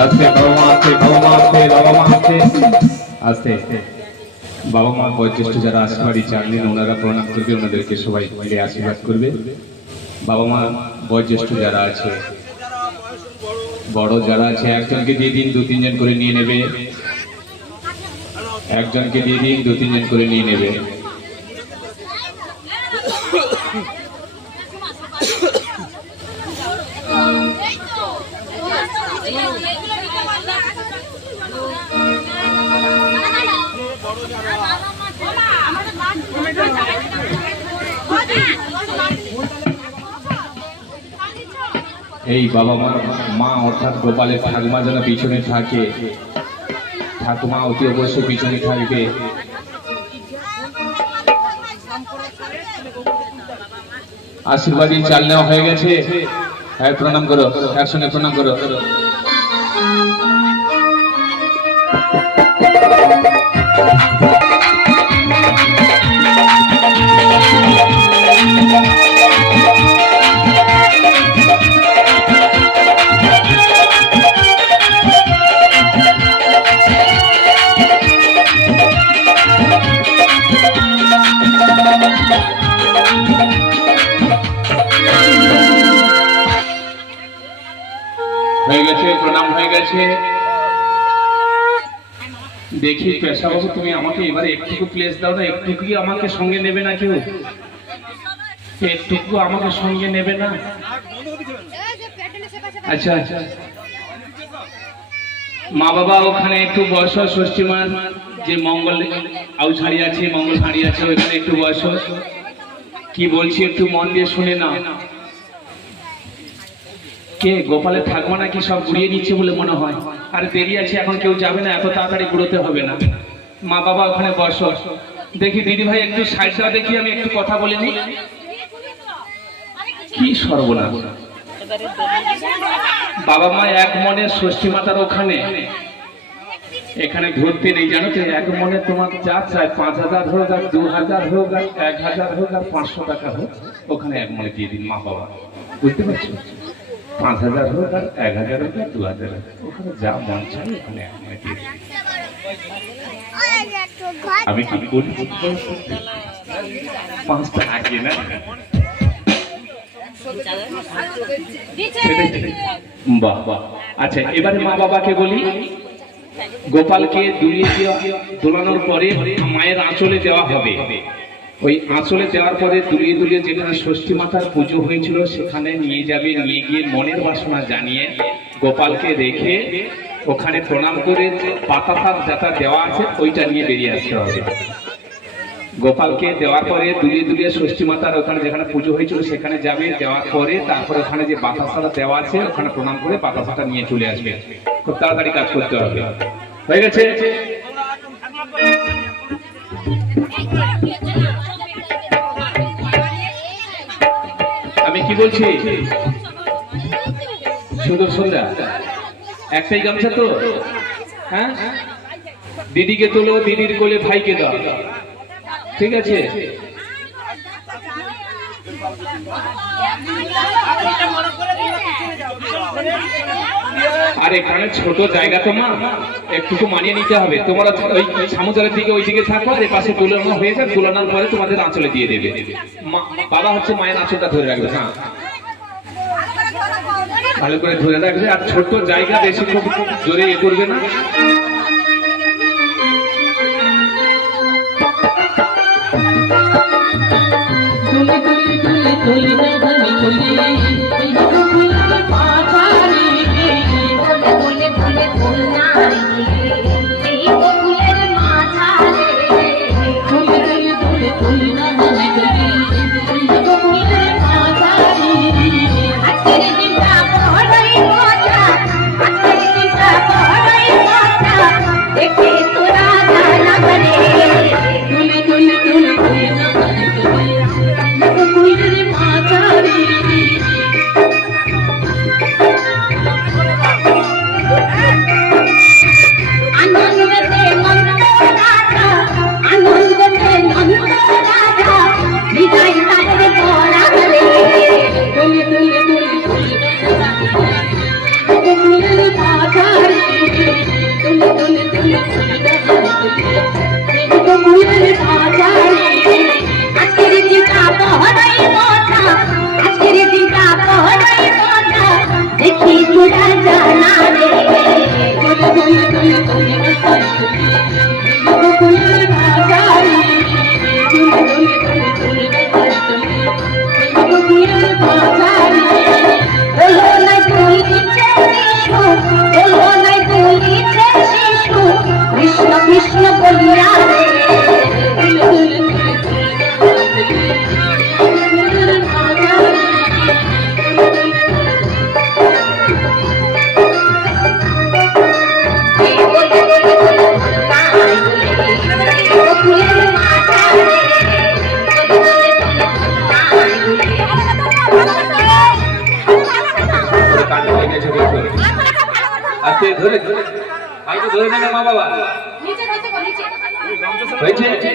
আস্তে বাবা মা আস্তে বাবা মা আস্তে বাবা মা আস্তে আস্তে বাবা মা বয়োজ্যেষ্ঠ যারা আশীর্বাদী চানলেন ওনারা প্রণাম করবে, ওনাদেরকে সবাই মিলে আশীর্বাদ করবে। বাবা মা বয়োজ্যেষ্ঠ যারা আছে, বড় যারা আছে, একজনকে দিয়ে দিন, 2-3 জন করে নিয়ে নেবে। একজনকে দিয়ে দিন, 2-3 জন করে নিয়ে নেবে। এই বাবা মা অর্থাৎ গোপালের ঠাকুমা যেন পিছনে থাকে, ঠাকুমা অতি অবশ্যই পিছনে থাকবে। আশীর্বাদী চাল নেওয়া হয়ে গেছে। হ্যাঁ, প্রণাম করো, একসঙ্গে প্রণাম করো। হয়ে গেছে, প্রণাম হয়ে গেছে। দেখি পেশাবাবু, তুমি আমাকে এবারে একটুকু প্লেস দাও না, একটুকু আমাকে সঙ্গে নেবে না? কেউ একটুকু আমাকে সঙ্গে নেবে না? আচ্ছা আচ্ছা, মা বাবা ওখানে একটু বয়স, ষষ্ঠীমার যে মঙ্গল আউশ হাঁড়ি আছে, মঙ্গল হাঁড়ি আছে, ওখানে একটু বয়স। কি বলছি একটু মন দিয়ে শুনে না। কে গোপালের ঠাকুমা নাকি সব ঘুরিয়ে নিচ্ছে বলে মনে হয়। আর দেরি আছে, এখন কেউ যাবে না, এত তাড়াতাড়ি ঘুরোতে হবে না। মা বাবা ওখানে বসো। দেখি দিদি ভাই একটু সাইডটা দেখি, আমি একটু কথা বলে নিই। কি সর্বনাশ! বাবা মা এক মনে ষষ্ঠী মাতার ওখানে, এখানে ঘুরতে নেই জানো তো। এক মনে তোমার যা চাই, 5,000 হোক আর 2,000 হোক আর 1,000 হোক আর 500 টাকা হোক, ওখানে এক মনে দিয়ে দিন মা বাবা। বুঝতে পারছো? 5,000 হোক আর 1,000 হোক আর 2,000 হোক, ওখানে যা মন চাই ওখানে এক মনে দিয়ে দিন। আমি কি করি? 5 টাকা আগে না। বাহ বাহ। আচ্ছা, এবারে মা বাবাকে বলি, গোপালকে দোলানোর পরে মায়ের আঁচলে দেওয়া হবে। ওই আঁচলে দেওয়ার পরে দুলিয়ে দুলিয়ে যেখানে ষষ্ঠী মাতার পুজো হয়েছিল সেখানে নিয়ে যাবে। নিয়ে গিয়ে মনের বাসনা জানিয়ে গোপালকে রেখে ওখানে প্রণাম করে পাতাতার যাতা দেওয়া আছে ওইটা নিয়ে বেরিয়ে আসতে হবে। গোপালকে দেওয়ার পরে দুলিয়ে দুলিয়ে ষষ্ঠী মাতার ওখানে যেখানে পুজো হয়েছিল সেখানে যাবে। দেওয়ার পরে তারপরে ওখানে যে বাতাসাটা দেওয়া আছে ওখানে প্রণাম করে বাতাসাটা নিয়ে চলে আসবে। খুব তাড়াতাড়ি কাজ করতে হবে। হয়ে গেছে? আমি কি বলছি? সুন্দর সন্ধ্যা, একটাই গামছা তো? হ্যাঁ, দিদিকে তোলো, দিদির কোলে ভাইকে দাও। ঠিক আছে? আর এখানে ছোট জায়গা তো মা, একটুকু মানিয়ে নিতে হবে। তোমরা ওই সমুদ্রের দিকে ওই দিকে থাকো, আর পাশে তুলানো হয়ে যায়। তুলানোর পরে তোমাদের আঁচলে দিয়ে দেবে। বাবা হচ্ছে মায়ের আঁচলটা ধরে রাখবে। হ্যাঁ, ভালো করে ধরে রাখবে। আর ছোট জায়গা, বেশি খুব জোরে এ করবে না। আস্তে ধরে ধরে ভালো করে ধরে নেবে মা বাবা হয়েছে